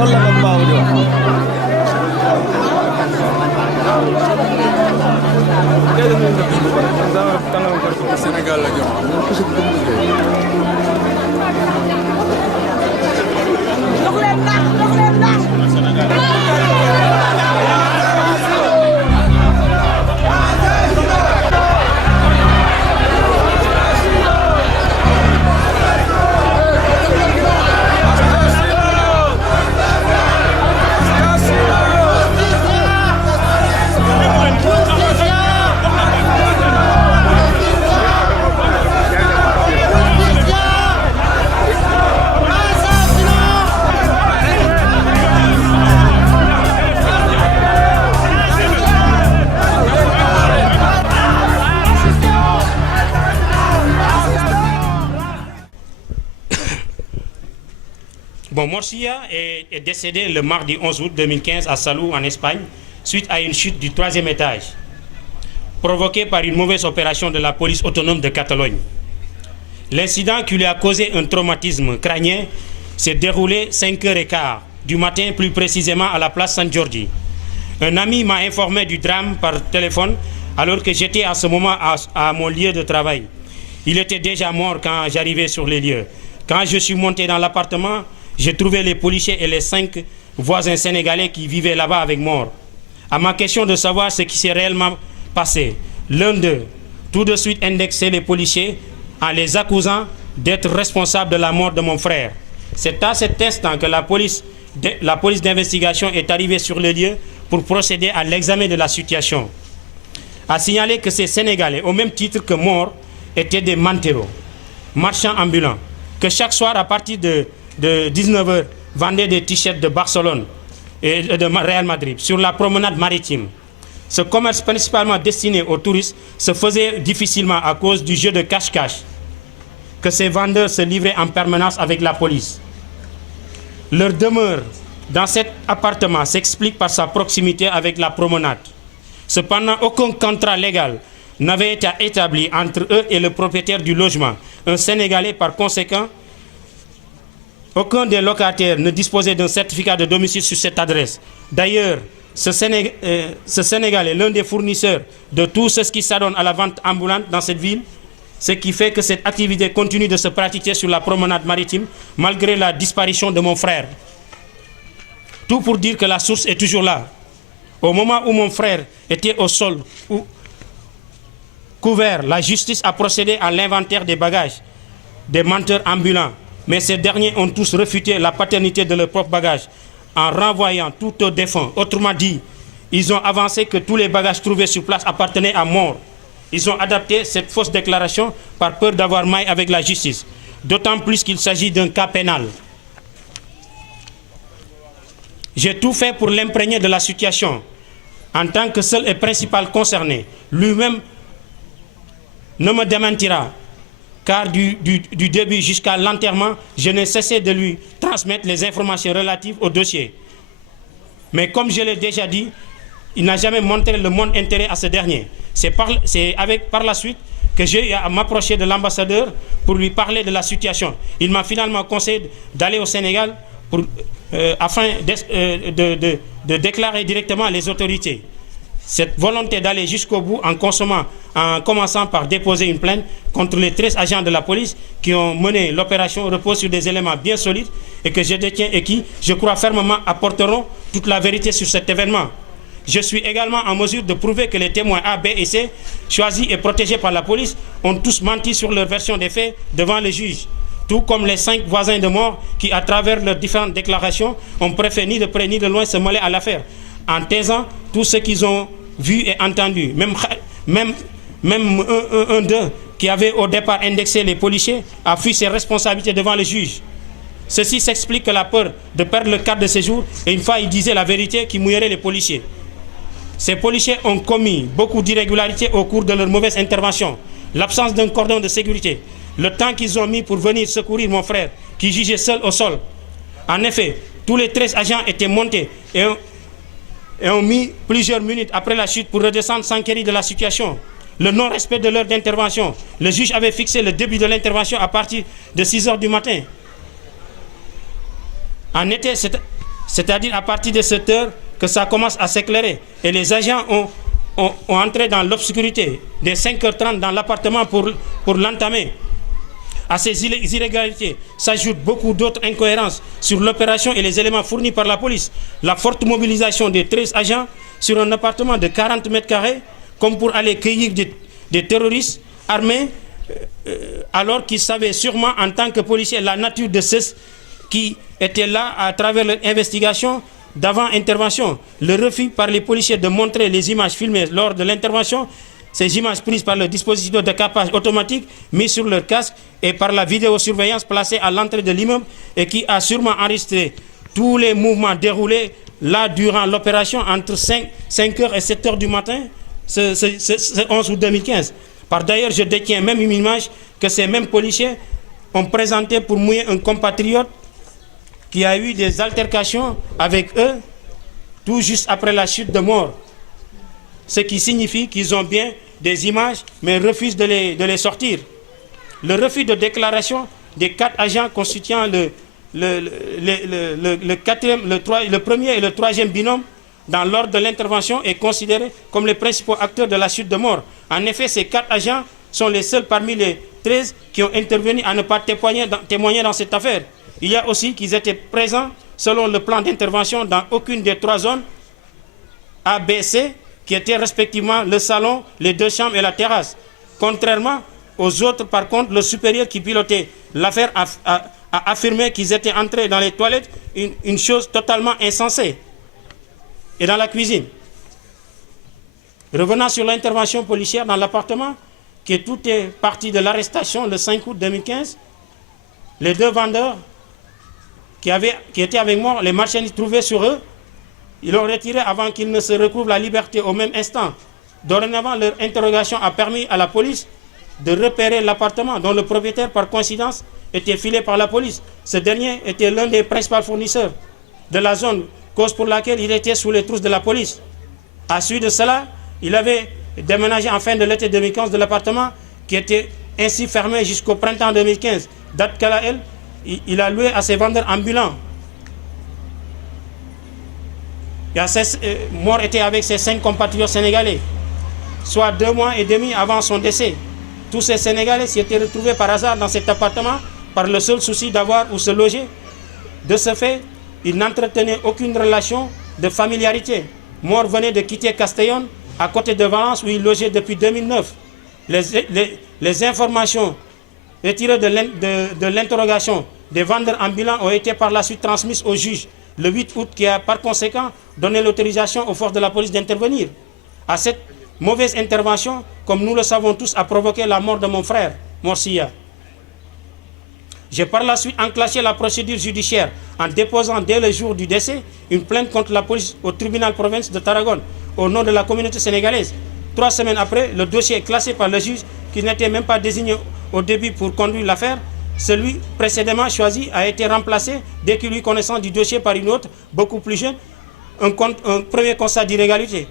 loolu la ko mbaaw di wax. Sénégal la jëm. Bon, Morcia est décédé le mardi 11 août 2015 à Salou, en Espagne, suite à une chute du 3e étage, provoquée par une mauvaise opération de la police autonome de Catalogne. L'incident qui lui a causé un traumatisme crânien s'est déroulé 5h15 du matin, plus précisément à la place San Giorgi. Un ami m'a informé du drame par téléphone alors que j'étais à ce moment à mon lieu de travail. Il était déjà mort quand j'arrivais sur les lieux. Quand je suis monté dans l'appartement, j'ai trouvé les policiers et les 5 voisins sénégalais qui vivaient là-bas avec mort. À ma question de savoir ce qui s'est réellement passé, l'un d'eux, tout de suite indexé les policiers en les accusant d'être responsables de la mort de mon frère. C'est à cet instant que la police d'investigation est arrivée sur le lieu pour procéder à l'examen de la situation. A signaler que ces Sénégalais, au même titre que morts, étaient des manteros, marchands ambulants, que chaque soir à partir de 19h, vendaient des t-shirts de Barcelone et de Real Madrid sur la promenade maritime. Ce commerce principalement destiné aux touristes se faisait difficilement à cause du jeu de cache-cache que ces vendeurs se livraient en permanence avec la police. Leur demeure dans cet appartement s'explique par sa proximité avec la promenade. Cependant, aucun contrat légal n'avait été établi entre eux et le propriétaire du logement, un Sénégalais. Par conséquent, aucun des locataires ne disposait d'un certificat de domicile sur cette adresse. D'ailleurs, ce Sénégalais est l'un des fournisseurs de tout ce qui s'adonne à la vente ambulante dans cette ville, ce qui fait que cette activité continue de se pratiquer sur la promenade maritime malgré la disparition de mon frère. Tout pour dire que la source est toujours là. Au moment où mon frère était au sol ou couvert, la justice a procédé à l'inventaire des bagages des menteurs ambulants. Mais ces derniers ont tous refuté la paternité de leurs propres bagages en renvoyant tout au défunt. Autrement dit, ils ont avancé que tous les bagages trouvés sur place appartenaient à mort. Ils ont adapté cette fausse déclaration par peur d'avoir maille avec la justice. D'autant plus qu'il s'agit d'un cas pénal. J'ai tout fait pour l'imprégner de la situation. En tant que seul et principal concerné, lui-même ne me démentira. Car du début jusqu'à l'enterrement, je n'ai cessé de lui transmettre les informations relatives au dossier. Mais comme je l'ai déjà dit, il n'a jamais montré le moindre intérêt à ce dernier. C'est par la suite que j'ai eu à m'approcher de l'ambassadeur pour lui parler de la situation. Il m'a finalement conseillé d'aller au Sénégal afin de déclarer directement les autorités. Cette volonté d'aller jusqu'au bout en commençant par déposer une plainte contre les 13 agents de la police qui ont mené l'opération repose sur des éléments bien solides et que je détiens et qui, je crois fermement, apporteront toute la vérité sur cet événement. Je suis également en mesure de prouver que les témoins A, B et C, choisis et protégés par la police, ont tous menti sur leur version des faits devant le juge. Tout comme les 5 voisins de mort qui, à travers leurs différentes déclarations, ont préféré ni de près ni de loin se mêler à l'affaire, en taisant tout ce qu'ils ont vu et entendu. Même un d'eux qui avait au départ indexé les policiers a fui ses responsabilités devant le juge. Ceci s'explique que la peur de perdre le cadre de séjour et une fois il disait la vérité qui mouillerait les policiers. Ces policiers ont commis beaucoup d'irrégularités au cours de leur mauvaise intervention. L'absence d'un cordon de sécurité, le temps qu'ils ont mis pour venir secourir mon frère qui jugeait seul au sol. En effet, tous les 13 agents étaient montés et ont mis plusieurs minutes après la chute pour redescendre s'enquérir de la situation. Le non-respect de l'heure d'intervention. Le juge avait fixé le début de l'intervention à partir de 6 h du matin. En été, C'est-à-dire à partir de cette heure que ça commence à s'éclairer. Et les agents ont entré dans l'obscurité dès 5h30 dans l'appartement pour l'entamer. À ces illégalités s'ajoutent beaucoup d'autres incohérences sur l'opération et les éléments fournis par la police. La forte mobilisation des 13 agents sur un appartement de 40 mètres carrés, comme pour aller cueillir des terroristes armés, alors qu'ils savaient sûrement en tant que policiers la nature de ceux qui étaient là à travers leur investigation d'avant intervention. Le refus par les policiers de montrer les images filmées lors de l'intervention, ces images prises par le dispositif de capage automatique mis sur leur casque et par la vidéosurveillance placée à l'entrée de l'immeuble et qui a sûrement enregistré tous les mouvements déroulés là durant l'opération entre 5h et 7h du matin, ce 11 août 2015. Par d'ailleurs, je détiens même une image que ces mêmes policiers ont présentée pour mouiller un compatriote qui a eu des altercations avec eux tout juste après la chute de mort. Ce qui signifie qu'ils ont bien des images, mais refusent de les sortir. Le refus de déclaration des 4 agents constituant le premier et le troisième binôme dans l'ordre de l'intervention est considéré comme les principaux acteurs de la chute de mort. En effet, ces 4 agents sont les seuls parmi les 13 qui ont intervenu à ne pas témoigner dans cette affaire. Il y a aussi qu'ils étaient présents selon le plan d'intervention dans aucune des 3 zones A, B, C, qui étaient respectivement le salon, les 2 chambres et la terrasse. Contrairement aux autres, par contre, le supérieur qui pilotait l'affaire a affirmé qu'ils étaient entrés dans les toilettes, une chose totalement insensée, et dans la cuisine. Revenant sur l'intervention policière dans l'appartement, que tout est parti de l'arrestation le 5 août 2015, les 2 vendeurs qui étaient avec moi, les marchandises trouvées sur eux, ils l'ont retiré avant qu'ils ne se recouvrent la liberté au même instant. Dorénavant, leur interrogation a permis à la police de repérer l'appartement dont le propriétaire, par coïncidence, était filé par la police. Ce dernier était l'un des principaux fournisseurs de la zone, cause pour laquelle il était sous les trousses de la police. À la suite de cela, il avait déménagé en fin de l'été 2015 de l'appartement qui était ainsi fermé jusqu'au printemps 2015, date qu'à elle, il a loué à ses vendeurs ambulants. Mort était avec ses 5 compatriotes sénégalais, soit 2 mois et demi avant son décès. Tous ces Sénégalais s'y étaient retrouvés par hasard dans cet appartement par le seul souci d'avoir où se loger. De ce fait, ils n'entretenaient aucune relation de familiarité. Mort venait de quitter Castellón, à côté de Valence, où il logeait depuis 2009. Les informations retirées de l'interrogation des vendeurs ambulants ont été par la suite transmises au juge le 8 août, qui a par conséquent donné l'autorisation aux forces de la police d'intervenir. À cette mauvaise intervention, comme nous le savons tous, a provoqué la mort de mon frère, Morsia. J'ai par la suite enclenché la procédure judiciaire en déposant dès le jour du décès une plainte contre la police au tribunal province de Tarragone au nom de la communauté sénégalaise. 3 semaines après, le dossier est classé par le juge qui n'était même pas désigné au début pour conduire l'affaire. Celui précédemment choisi a été remplacé dès qu'il eut connaissance du dossier par une autre, beaucoup plus jeune, un premier constat d'illégalité.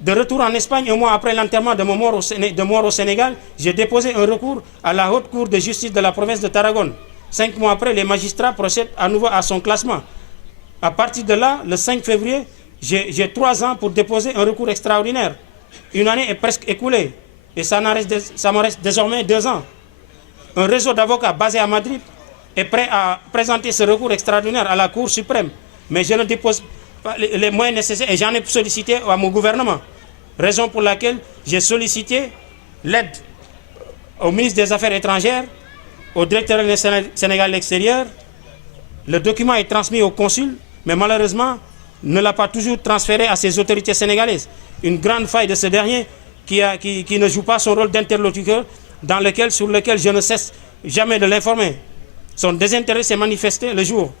De retour en Espagne, un mois après l'enterrement de mort au Sénégal, j'ai déposé un recours à la haute cour de justice de la province de Tarragone. 5 mois après, les magistrats procèdent à nouveau à son classement. À partir de là, le 5 février, j'ai 3 ans pour déposer un recours extraordinaire. Une année est presque écoulée et ça me reste désormais 2 ans. Un réseau d'avocats basé à Madrid est prêt à présenter ce recours extraordinaire à la Cour suprême, mais je ne dépose pas les moyens nécessaires et j'en ai sollicité à mon gouvernement. Raison pour laquelle j'ai sollicité l'aide au ministre des Affaires étrangères, au directeur du Sénégal de l'extérieur. Le document est transmis au consul, mais malheureusement, ne l'a pas toujours transféré à ses autorités sénégalaises. Une grande faille de ce dernier qui ne joue pas son rôle d'interlocuteur, sur lequel je ne cesse jamais de l'informer. Son désintérêt s'est manifesté le jour.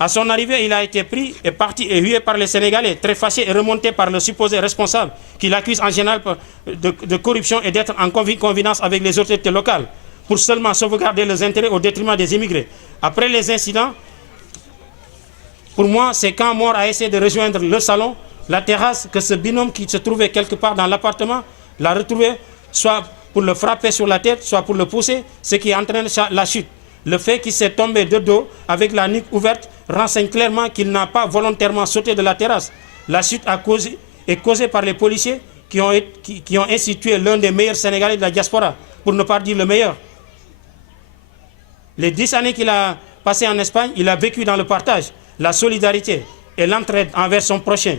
À son arrivée, il a été pris et parti et hué par les Sénégalais, très fâché et remonté par le supposé responsable, qu'il accuse en général de corruption et d'être en connivence avec les autorités locales, pour seulement sauvegarder leurs intérêts au détriment des immigrés. Après les incidents, pour moi, c'est quand Mort a essayé de rejoindre le salon, la terrasse, que ce binôme qui se trouvait quelque part dans l'appartement l'a retrouvé, soit pour le frapper sur la tête, soit pour le pousser, ce qui entraîne la chute. Le fait qu'il s'est tombé de dos avec la nuque ouverte renseigne clairement qu'il n'a pas volontairement sauté de la terrasse. La chute est causée par les policiers qui ont institué l'un des meilleurs Sénégalais de la diaspora, pour ne pas dire le meilleur. Les 10 années qu'il a passées en Espagne, il a vécu dans le partage, la solidarité et l'entraide envers son prochain.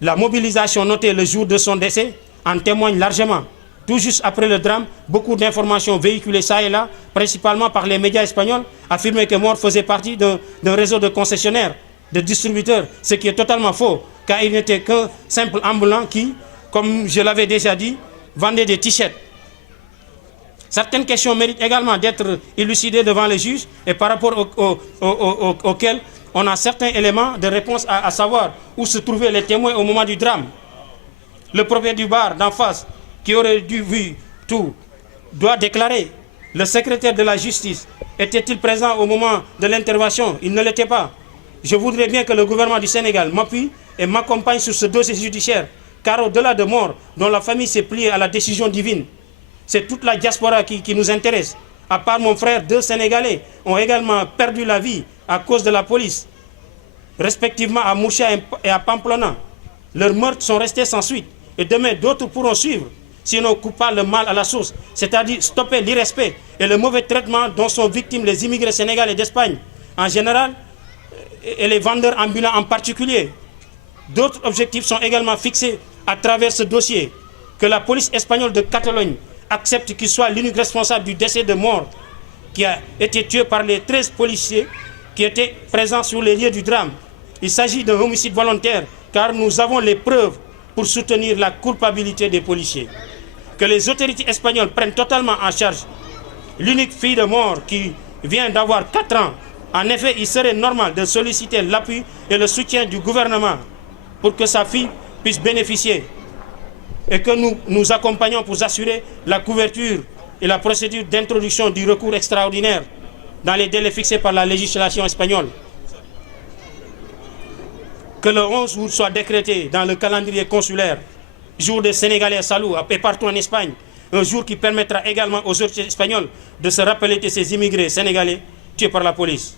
La mobilisation notée le jour de son décès en témoigne largement. Tout juste après le drame, beaucoup d'informations véhiculées ça et là, principalement par les médias espagnols, affirmaient que Mor faisait partie d'un réseau de concessionnaires, de distributeurs, ce qui est totalement faux, car il n'était qu'un simple ambulant qui, comme je l'avais déjà dit, vendait des t-shirts. Certaines questions méritent également d'être élucidées devant les juges et par rapport auxquelles on a certains éléments de réponse à savoir où se trouvaient les témoins au moment du drame. Le propriétaire du bar d'en face, qui aurait dû voir tout, doit déclarer. Le secrétaire de la justice était-il présent au moment de l'intervention? Il ne l'était pas. Je voudrais bien que le gouvernement du Sénégal m'appuie et m'accompagne sur ce dossier judiciaire, car au-delà de Mor, dont la famille s'est pliée à la décision divine, c'est toute la diaspora qui nous intéresse. À part mon frère, 2 Sénégalais ont également perdu la vie à cause de la police, respectivement à Moucha et à Pamplona. Leurs meurtres sont restés sans suite et demain d'autres pourront suivre si on ne coupe pas le mal à la source, c'est-à-dire stopper l'irrespect et le mauvais traitement dont sont victimes les immigrés sénégalais d'Espagne en général et les vendeurs ambulants en particulier. D'autres objectifs sont également fixés à travers ce dossier. Que la police espagnole de Catalogne accepte qu'il soit l'unique responsable du décès de Mor, qui a été tué par les 13 policiers qui étaient présents sur les lieux du drame. Il s'agit d'un homicide volontaire, car nous avons les preuves pour soutenir la culpabilité des policiers. Que les autorités espagnoles prennent totalement en charge l'unique fille de Mor qui vient d'avoir 4 ans. En effet, il serait normal de solliciter l'appui et le soutien du gouvernement pour que sa fille puisse bénéficier et que nous accompagnons pour assurer la couverture et la procédure d'introduction du recours extraordinaire dans les délais fixés par la législation espagnole. Que le 11 août soit décrété dans le calendrier consulaire, jour des Sénégalais à Salou et partout en Espagne, un jour qui permettra également aux autorités espagnoles de se rappeler de ces immigrés sénégalais tués par la police.